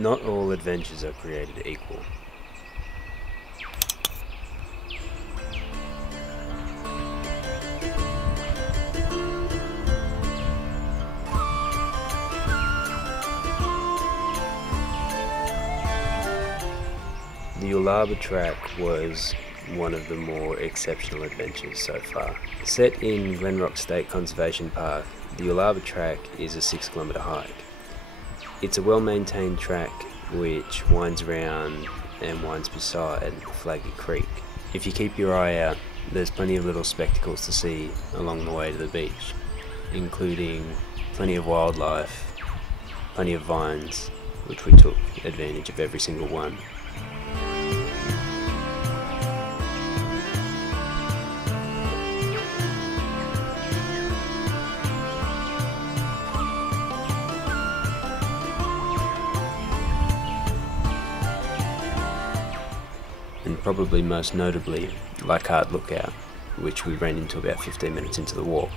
Not all adventures are created equal. The Yuelarbah Track was one of the more exceptional adventures so far. Set in Glenrock State Conservation Park, the Yuelarbah Track is a 6-kilometre hike. It's a well-maintained track which winds around and winds beside Flaggy Creek. If you keep your eye out, there's plenty of little spectacles to see along the way to the beach, including plenty of wildlife, plenty of vines, which we took advantage of every single one. And probably most notably, Hiked Lookout, which we ran into about 15 minutes into the walk.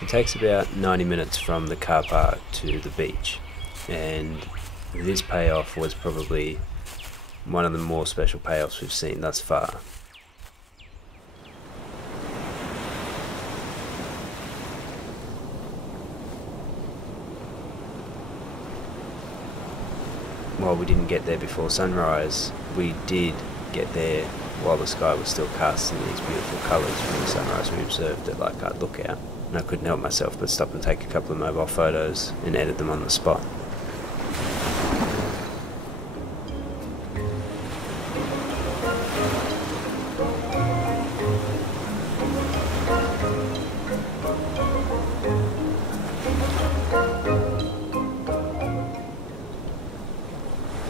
It takes about 90 minutes from the car park to the beach, and this payoff was probably one of the more special payoffs we've seen thus far. While we didn't get there before sunrise, we did get there while the sky was still casting these beautiful colours from the sunrise we observed at Hiked Lookout. And I couldn't help myself but stop and take a couple of mobile photos and edit them on the spot.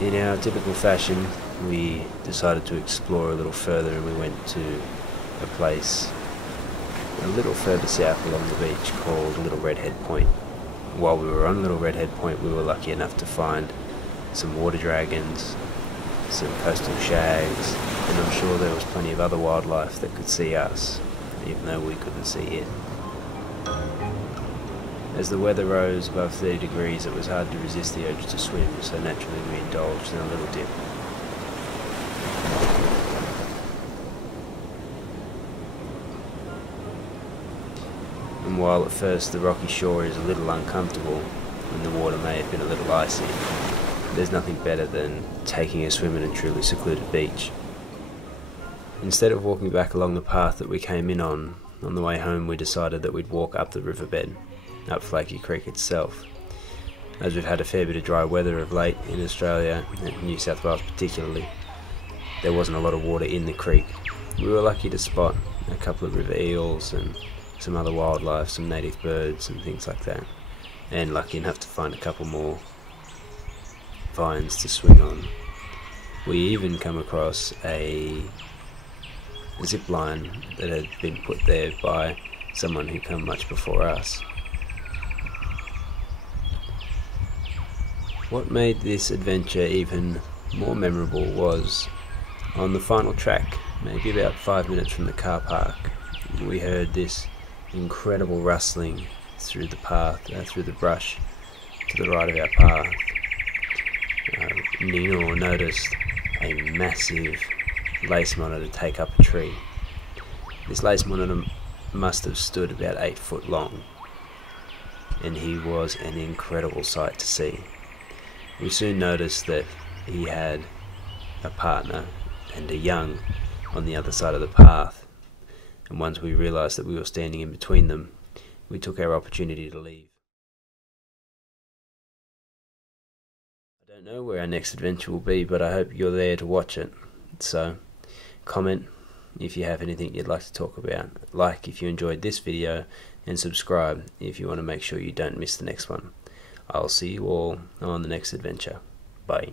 In our typical fashion, we decided to explore a little further, and we went to a place a little further south along the beach called Little Redhead Point. While we were on Little Redhead Point, we were lucky enough to find some water dragons, some coastal shags, and I'm sure there was plenty of other wildlife that could see us, even though we couldn't see it. As the weather rose above 30 degrees, it was hard to resist the urge to swim, so naturally we indulged in a little dip. And while at first the rocky shore is a little uncomfortable and the water may have been a little icy, there's nothing better than taking a swim at a truly secluded beach. Instead of walking back along the path that we came in on the way home we decided that we'd walk up the riverbed, up Flaggy Creek itself. As we've had a fair bit of dry weather of late in Australia, and New South Wales particularly, there wasn't a lot of water in the creek. We were lucky to spot a couple of river eels and some other wildlife, some native birds and things like that, and lucky enough to find a couple more vines to swing on. We even come across a zip line that had been put there by someone who came much before us. What made this adventure even more memorable was on the final track, maybe about 5 minutes from the car park, we heard this incredible rustling through the path, through the brush to the right of our path. Ninor noticed a massive lace monitor take up a tree, This lace monitor must have stood about 8 foot long, and he was an incredible sight to see. We soon noticed that he had a partner and a young on the other side of the path, and once we realised that we were standing in between them, we took our opportunity to leave. I don't know where our next adventure will be, but I hope you're there to watch it. So, comment if you have anything you'd like to talk about, like if you enjoyed this video, and subscribe if you want to make sure you don't miss the next one. I'll see you all on the next adventure. Bye.